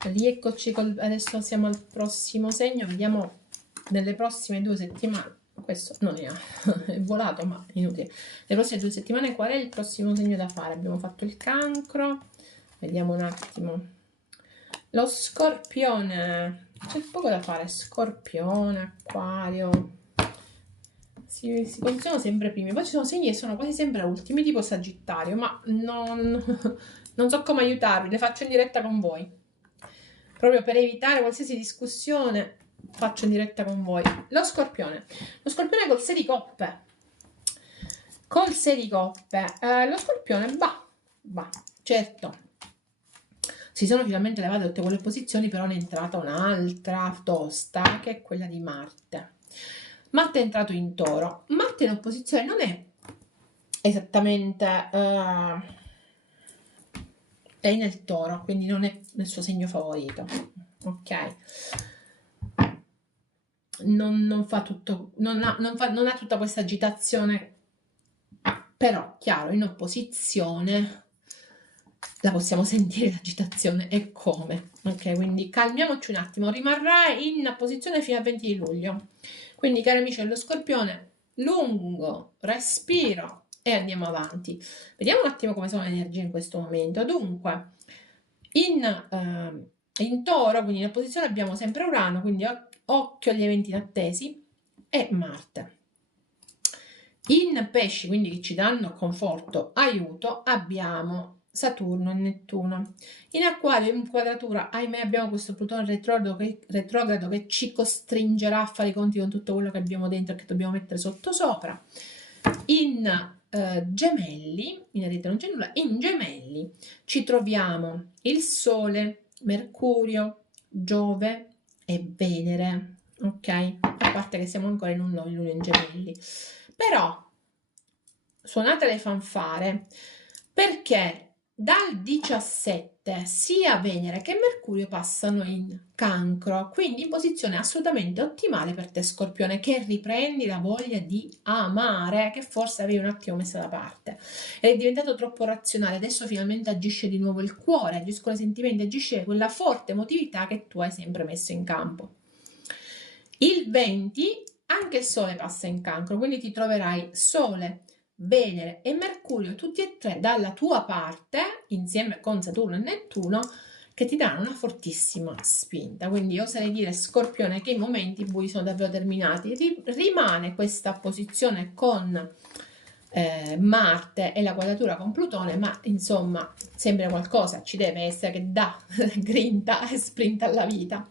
Rieccoci, adesso siamo al prossimo segno, vediamo nelle prossime 2 settimane, questo non è volato ma inutile, nelle prossime 2 settimane qual è il prossimo segno da fare? Abbiamo fatto il Cancro, vediamo un attimo, lo Scorpione, c'è poco da fare, Scorpione, Acquario, si posizionano sempre primi, poi ci sono segni che sono quasi sempre ultimi, tipo Sagittario, ma non so come aiutarvi, le faccio in diretta con voi. Proprio per evitare qualsiasi discussione, faccio in diretta con voi. Lo Scorpione col 6 di coppe. Col 6 di coppe, lo Scorpione va, certo. Si sono finalmente levate tutte quelle posizioni, però ne è entrata un'altra tosta, che è quella di Marte. Marte è entrato in Toro. Marte in opposizione non è esattamente... è nel Toro, quindi non è nel suo segno favorito, ok? Non fa tutto, non ha tutta questa agitazione, però chiaro, in opposizione la possiamo sentire l'agitazione e come, ok? Quindi calmiamoci un attimo, rimarrà in posizione fino al 20 di luglio. Quindi, cari amici dello Scorpione, lungo respiro e andiamo avanti. Vediamo un attimo come sono le energie in questo momento. Dunque, in Toro, quindi in opposizione abbiamo sempre Urano, quindi occhio agli eventi inattesi, e Marte. In Pesci, quindi che ci danno conforto, aiuto, abbiamo Saturno e Nettuno. In Acquario, in quadratura, ahimè, abbiamo questo Plutone retrogrado che ci costringerà a fare i conti con tutto quello che abbiamo dentro e che dobbiamo mettere sotto sopra. In Gemelli, in Ariete non c'è nulla, in Gemelli ci troviamo il Sole, Mercurio, Giove e Venere, ok? A parte che siamo ancora in un novilunio in Gemelli. Però suonate le fanfare, perché dal 17 sia Venere che Mercurio passano in Cancro, quindi in posizione assolutamente ottimale per te Scorpione, che riprendi la voglia di amare, che forse avevi un attimo messa da parte. È diventato troppo razionale, adesso finalmente agisce di nuovo il cuore, agiscono i sentimenti, agisce quella forte emotività che tu hai sempre messo in campo. Il 20 anche il Sole passa in Cancro, quindi ti troverai Sole, Venere e Mercurio tutti e tre dalla tua parte, insieme con Saturno e Nettuno, che ti danno una fortissima spinta. Quindi io oserei dire, Scorpione, che i momenti bui sono davvero terminati. Rimane questa posizione con Marte e la quadratura con Plutone, ma insomma sempre qualcosa ci deve essere che dà grinta e sprint alla vita.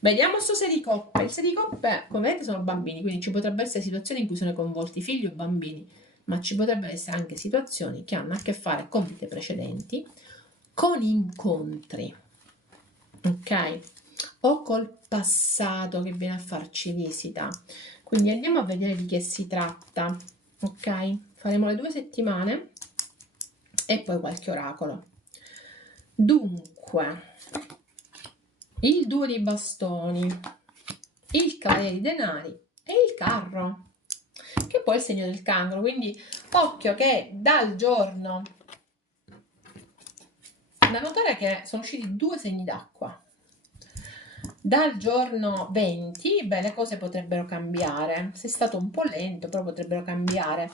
Vediamo sto 6 di coppe. Il 6 di coppe, come vedete, sono bambini, quindi ci potrebbero essere situazioni in cui sono coinvolti figli o bambini, ma ci potrebbero essere anche situazioni che hanno a che fare con vite precedenti, con incontri, ok? O col passato che viene a farci visita. Quindi andiamo a vedere di che si tratta, ok? Faremo le 2 settimane e poi qualche oracolo. Dunque, il 2 di bastoni, il cavaliere di denari e il carro, che poi è il segno del cancro, quindi occhio che dal giorno, da notare che sono usciti 2 segni d'acqua, dal giorno 20, beh, le cose potrebbero cambiare, sei stato un po' lento, però potrebbero cambiare.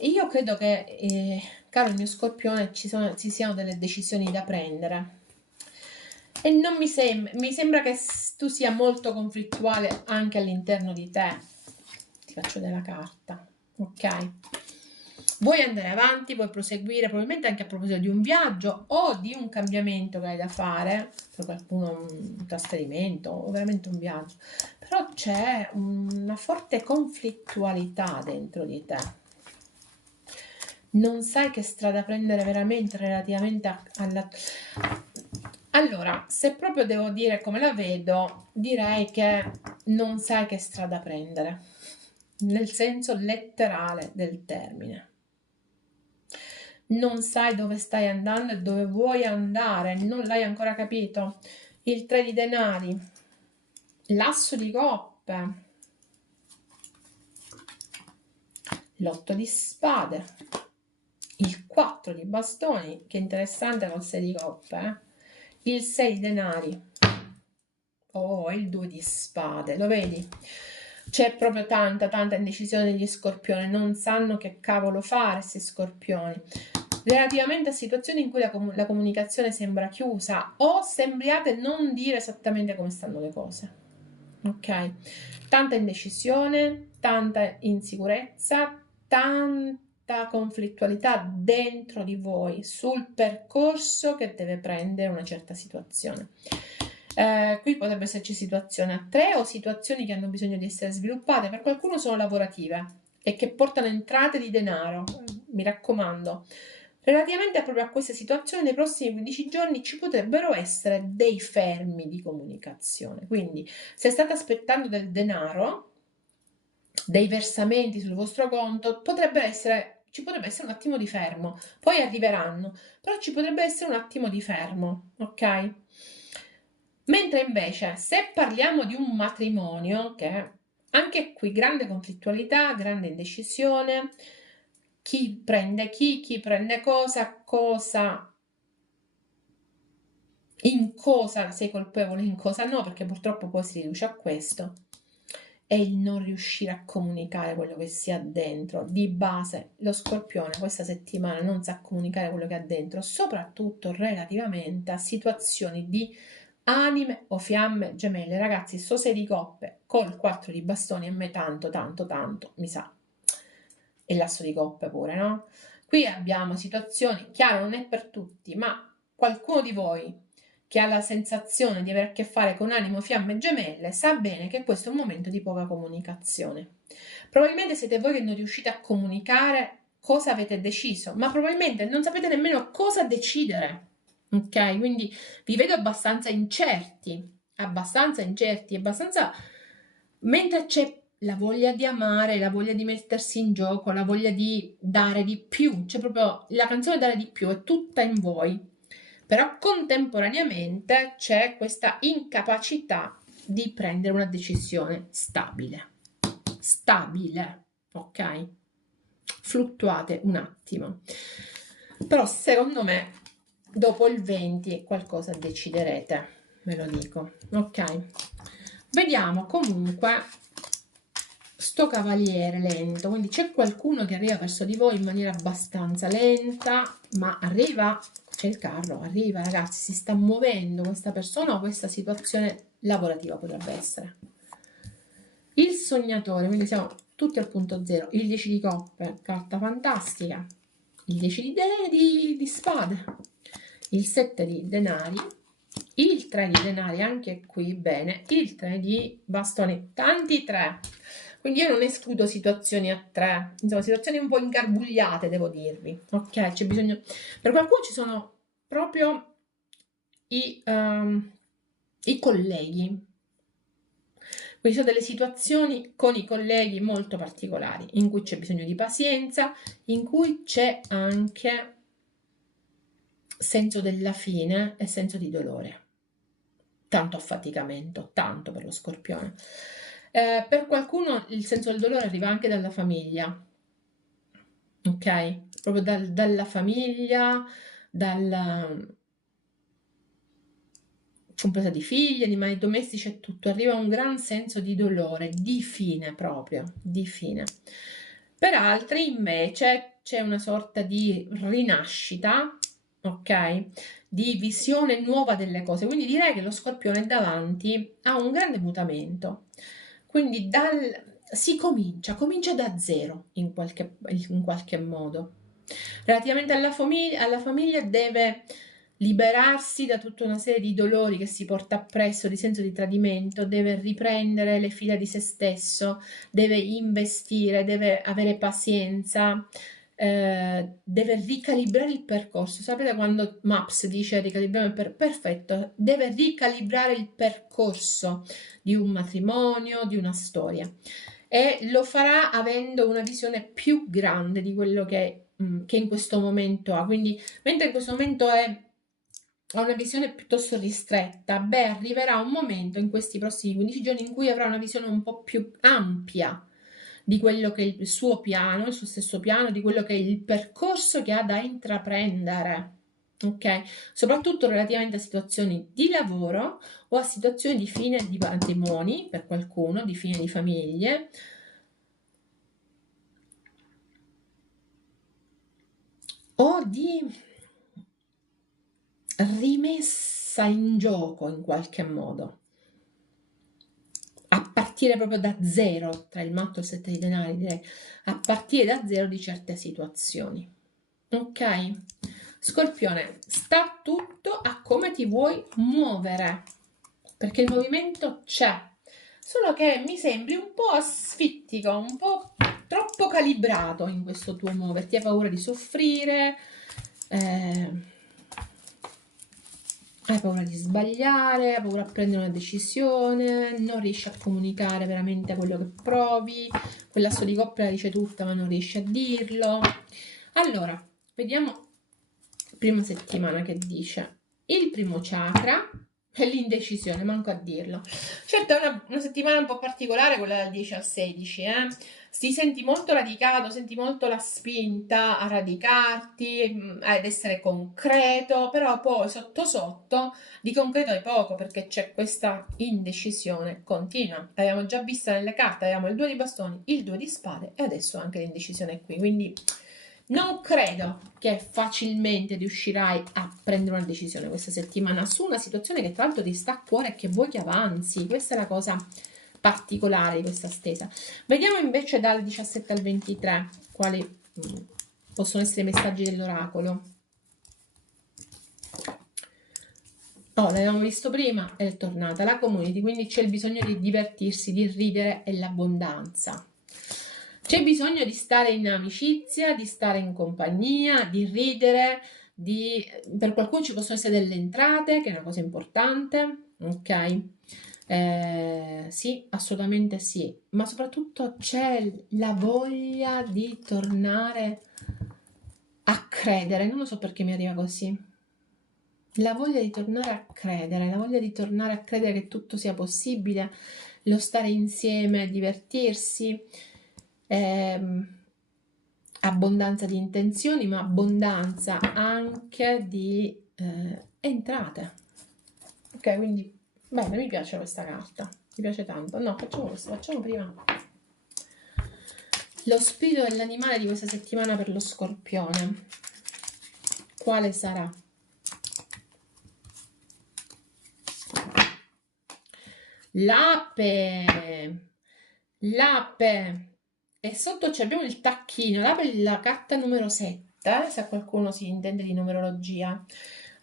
Io credo che, caro il mio Scorpione, ci siano delle decisioni da prendere. E non mi sembra che tu sia molto conflittuale anche all'interno di te. Ti faccio della carta, ok? Vuoi andare avanti, vuoi proseguire, probabilmente anche a proposito di un viaggio o di un cambiamento che hai da fare, per qualcuno un trasferimento o veramente un viaggio, però c'è una forte conflittualità dentro di te. Non sai che strada prendere veramente relativamente alla... Allora, se proprio devo dire come la vedo, direi che non sai che strada prendere, nel senso letterale del termine. Non sai dove stai andando e dove vuoi andare, non l'hai ancora capito. Il 3 di denari, l'asso di coppe, l'8 di spade, il 4 di bastoni, che è interessante col 6 di coppe, il 6 di denari, oh, il 2 di spade, lo vedi? C'è proprio tanta indecisione degli scorpioni, non sanno che cavolo fare questi scorpioni. Relativamente a situazioni in cui la comunicazione sembra chiusa o sembriate non dire esattamente come stanno le cose. Ok? Tanta indecisione, tanta insicurezza, tanta conflittualità dentro di voi sul percorso che deve prendere una certa situazione. Qui potrebbe esserci situazioni a tre o situazioni che hanno bisogno di essere sviluppate. Per qualcuno sono lavorative e che portano entrate di denaro, mi raccomando. Relativamente proprio a queste situazioni, nei prossimi 15 giorni ci potrebbero essere dei fermi di comunicazione. Quindi, se state aspettando del denaro, dei versamenti sul vostro conto, ci potrebbe essere un attimo di fermo. Poi arriveranno, però ci potrebbe essere un attimo di fermo, ok? Mentre invece, se parliamo di un matrimonio, che anche qui grande conflittualità, grande indecisione, chi prende chi prende cosa, in cosa sei colpevole, in cosa no, perché purtroppo poi si riduce a questo, è il non riuscire a comunicare quello che si ha dentro. Di base, lo scorpione questa settimana non sa comunicare quello che ha dentro, soprattutto relativamente a situazioni di anime o fiamme gemelle. Ragazzi, sto 6 di coppe col 4 di bastoni a me tanto mi sa. E l'asso di coppe pure, no? Qui abbiamo situazioni, chiaro, non è per tutti, ma qualcuno di voi che ha la sensazione di avere a che fare con animo fiamme gemelle sa bene che questo è un momento di poca comunicazione. Probabilmente siete voi che non riuscite a comunicare cosa avete deciso, ma probabilmente non sapete nemmeno cosa decidere. Ok? Quindi vi vedo abbastanza incerti, mentre c'è la voglia di amare, la voglia di mettersi in gioco, la voglia di dare di più, c'è proprio la canzone dare di più, è tutta in voi, però contemporaneamente c'è questa incapacità di prendere una decisione stabile, ok? Fluttuate un attimo, però secondo me dopo il 20 qualcosa deciderete, ve lo dico, ok? Vediamo comunque sto cavaliere lento, quindi c'è qualcuno che arriva verso di voi in maniera abbastanza lenta, ma arriva, c'è il carro, arriva ragazzi, si sta muovendo questa persona o questa situazione lavorativa potrebbe essere. Il sognatore, quindi siamo tutti al punto zero, il 10 di coppe, carta fantastica, il 10 di spade, il 7 di denari, il 3 di denari, anche qui bene, il 3 di bastoni, tanti 3. Quindi io non escludo situazioni a 3, insomma situazioni un po' ingarbugliate devo dirvi, ok? C'è bisogno, per qualcuno ci sono proprio i colleghi, quindi sono delle situazioni con i colleghi molto particolari, in cui c'è bisogno di pazienza, in cui c'è anche senso della fine e senso di dolore. Tanto affaticamento, tanto per lo scorpione. Per qualcuno il senso del dolore arriva anche dalla famiglia, ok? Proprio dalla famiglia, compresa di figli, animali domestici e tutto, arriva un gran senso di dolore, di fine proprio, di fine. Per altri invece c'è una sorta di rinascita, ok? Di visione nuova delle cose, quindi direi che lo scorpione davanti a un grande mutamento, quindi si comincia da zero in qualche modo. Relativamente alla famiglia deve liberarsi da tutta una serie di dolori che si porta appresso, di senso di tradimento, deve riprendere le fila di se stesso, deve investire, deve avere pazienza, deve ricalibrare il percorso. Sapete quando Maps dice ricalibrare il percorso? Perfetto, deve ricalibrare il percorso di un matrimonio, di una storia. E lo farà avendo una visione più grande di quello che in questo momento ha. Quindi, mentre in questo momento ha una visione piuttosto ristretta, beh, arriverà un momento in questi prossimi 15 giorni in cui avrà una visione un po' più ampia di quello che è il suo piano, il suo stesso piano, di quello che è il percorso che ha da intraprendere. ok? Soprattutto relativamente a situazioni di lavoro o a situazioni di fine di matrimoni, per qualcuno, di fine di famiglie, o di rimessa in gioco in qualche modo, a partire proprio da zero, tra il matto e il 7 di denari, direi, a partire da zero di certe situazioni. Ok? Scorpione, sta tutto a come ti vuoi muovere, perché il movimento c'è, solo che mi sembri un po' asfittico, un po' troppo calibrato in questo tuo muoverti, hai paura di soffrire, hai paura di sbagliare, hai paura a prendere una decisione, non riesci a comunicare veramente quello che provi, quell'asso di coppia la dice tutta ma non riesci a dirlo. Allora, vediamo prima settimana che dice. Il primo chakra è l'indecisione, manco a dirlo. Certo è una settimana un po' particolare quella dal 10 al 16, ti senti molto radicato, senti molto la spinta a radicarti, ad essere concreto, però poi sotto sotto di concreto hai poco perché c'è questa indecisione continua. L'abbiamo già vista nelle carte, abbiamo il 2 di bastoni, il 2 di spade e adesso anche l'indecisione qui, quindi non credo che facilmente riuscirai a prendere una decisione questa settimana su una situazione che tra l'altro ti sta a cuore e che vuoi che avanzi. Questa è la cosa particolare di questa stesa. Vediamo invece dal 17 al 23 quali possono essere i messaggi dell'oracolo. Oh, l'abbiamo visto prima, è tornata la community, quindi c'è il bisogno di divertirsi, di ridere e l'abbondanza. C'è bisogno di stare in amicizia, di stare in compagnia, di ridere, per qualcuno ci possono essere delle entrate, che è una cosa importante, ok? Sì, assolutamente sì, ma soprattutto c'è la voglia di tornare a credere, non lo so perché mi arriva così. La voglia di tornare a credere, la voglia di tornare a credere che tutto sia possibile, lo stare insieme, divertirsi, abbondanza di intenzioni, ma abbondanza anche di entrate. Ok, quindi bene, mi piace questa carta, mi piace tanto. No, facciamo questo, facciamo prima lo spirito dell'animale di questa settimana per lo Scorpione. Quale sarà? L'ape, l'ape, e sotto abbiamo il tacchino. L'ape è la carta numero 7, se qualcuno si intende di numerologia.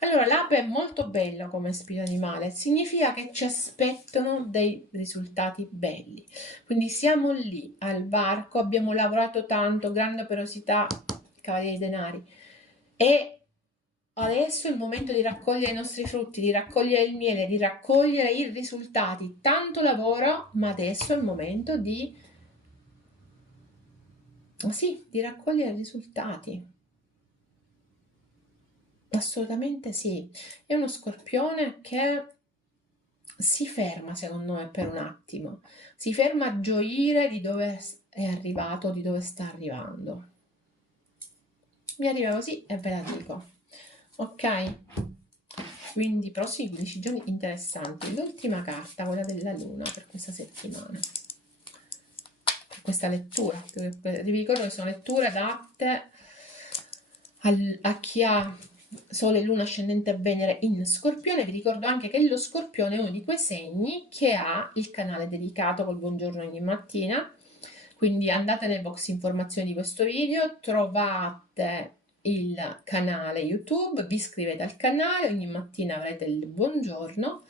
Allora, l'ape è molto bello come spirito animale, significa che ci aspettano dei risultati belli. Quindi siamo lì al varco, abbiamo lavorato tanto, grande operosità, cavaliere dei denari, e adesso è il momento di raccogliere i nostri frutti, di raccogliere il miele, di raccogliere i risultati. Tanto lavoro, ma adesso è il momento di raccogliere i risultati. Assolutamente sì. È uno Scorpione che si ferma, secondo me, per un attimo. Si ferma a gioire di dove è arrivato, di dove sta arrivando. Mi arriva così e ve la dico. Ok? Quindi i prossimi 15 giorni interessanti. L'ultima carta, quella della luna per questa settimana, per questa lettura. Vi ricordo che sono letture adatte a chi ha Sole, Luna, Ascendente e Venere in Scorpione. Vi ricordo anche che lo Scorpione è uno di quei segni che ha il canale dedicato col buongiorno ogni mattina. Quindi andate nel box informazioni di questo video, trovate il canale YouTube, vi iscrivete al canale, ogni mattina avrete il buongiorno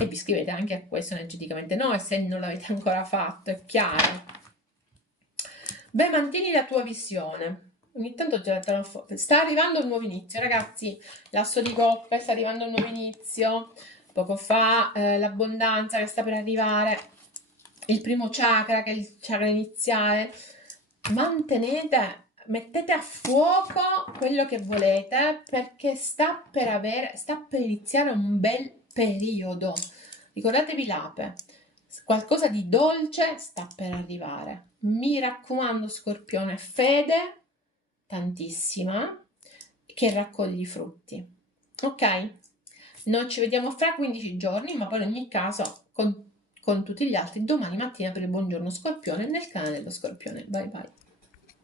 e vi iscrivete anche a questo energeticamente no, e se non l'avete ancora fatto, è chiaro. Beh, mantieni la tua visione. Ogni tanto sta arrivando un nuovo inizio, ragazzi. L'asso di coppe sta arrivando un nuovo inizio. Poco fa l'abbondanza che sta per arrivare, il primo chakra che è il chakra iniziale. Mettete a fuoco quello che volete perché sta per iniziare un bel periodo. Ricordatevi l'ape, qualcosa di dolce sta per arrivare. Mi raccomando, Scorpione, fede tantissima che raccogli i frutti. ok? Noi ci vediamo fra 15 giorni, ma poi in ogni caso con tutti gli altri domani mattina per il buongiorno Scorpione nel canale dello Scorpione. Bye bye.